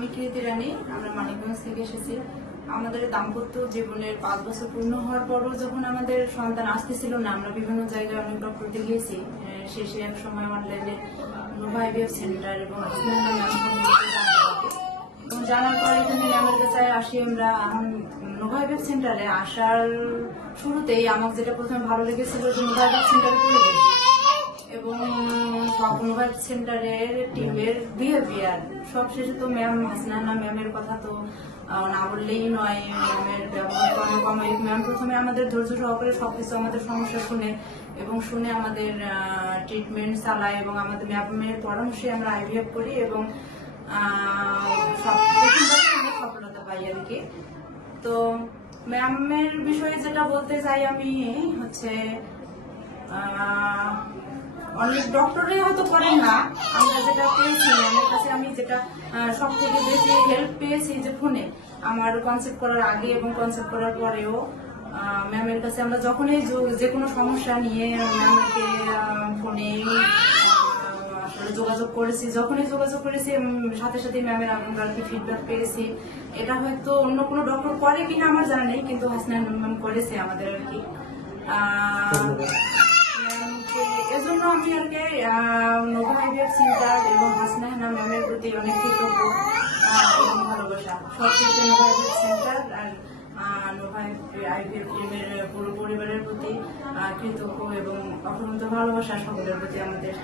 আমি কৃতি রানী, আমরা মানিকগঞ্জ থেকে এসেছি। আমাদের দাম্পত্য জীবনের 5 বছর পূর্ণ হওয়ার পরও যখন আমাদের সন্তান আসতেছিল না, আমরা বিভিন্ন জায়গায় অনেক ডক্টর দেখিয়েছি। শেষে এক সময় অনলাইনে নোভা IVF সেন্টার এবং জানার পরে এখানে আমার কাছে আসি আমরা। নোভা IVF সেন্টারে আসার শুরুতেই আমার যেটা প্রথমে ভালো লেগেছিল যে নোভা IVF সেন্টারে পরিবেশ এবং নোভা IVF সেন্টারের টিমের বিহেভিয়ার। সবশেষে তো ম্যাম হাসনাইনা ম্যামের কথা তো না বললেই নয়। ম্যামের ব্যবহার ম্যাম প্রথমে আমাদের ধৈর্য সহকারে সবকিছু আমাদের সমস্যা শুনে এবং শুনে আমাদের ট্রিটমেন্ট চালায় এবং আমাদের ম্যামের পরামর্শে আমরা IVF করি এবং সফলতা পাই আর কি। তো ম্যামের বিষয়ে যেটা বলতে চাই আমি হচ্ছে অনেক ডক্টরে হয়তো করেন না, আমরা যেটা পেয়েছি ম্যামের কাছে, আমি যেটা সব থেকে বেশি হেল্প পেয়েছি যে ফোনে আমার কনসেপ্ট করার আগে এবং কনসেপ্ট করার পরেও ম্যামের কাছে আমরা যখনই যে কোনো সমস্যা নিয়ে ম্যামকে ফোনে আসলে যোগাযোগ করেছি, যখনই যোগাযোগ করেছি সাথে সাথে ম্যামের আমরা কি ফিডব্যাক পেয়েছি। এটা হয়তো অন্য কোনো ডক্টর করে কিনা আমার জানা নেই, কিন্তু হাসনাইনা ম্যাম করেছে আমাদের আর কি। এজন্য আমি আর কি নোভা IVF সেন্টার এবং হাসনাইনা ম্যামের প্রতি অনেক কৃতজ্ঞ এবং ভালোবাসা। সবচেয়ে নোভা IVF সেন্টার আর নোভা IVF টিমের পুরো পরিবারের প্রতি কৃতজ্ঞ এবং অফুরন্ত ভালোবাসা সকলের প্রতি আমাদের।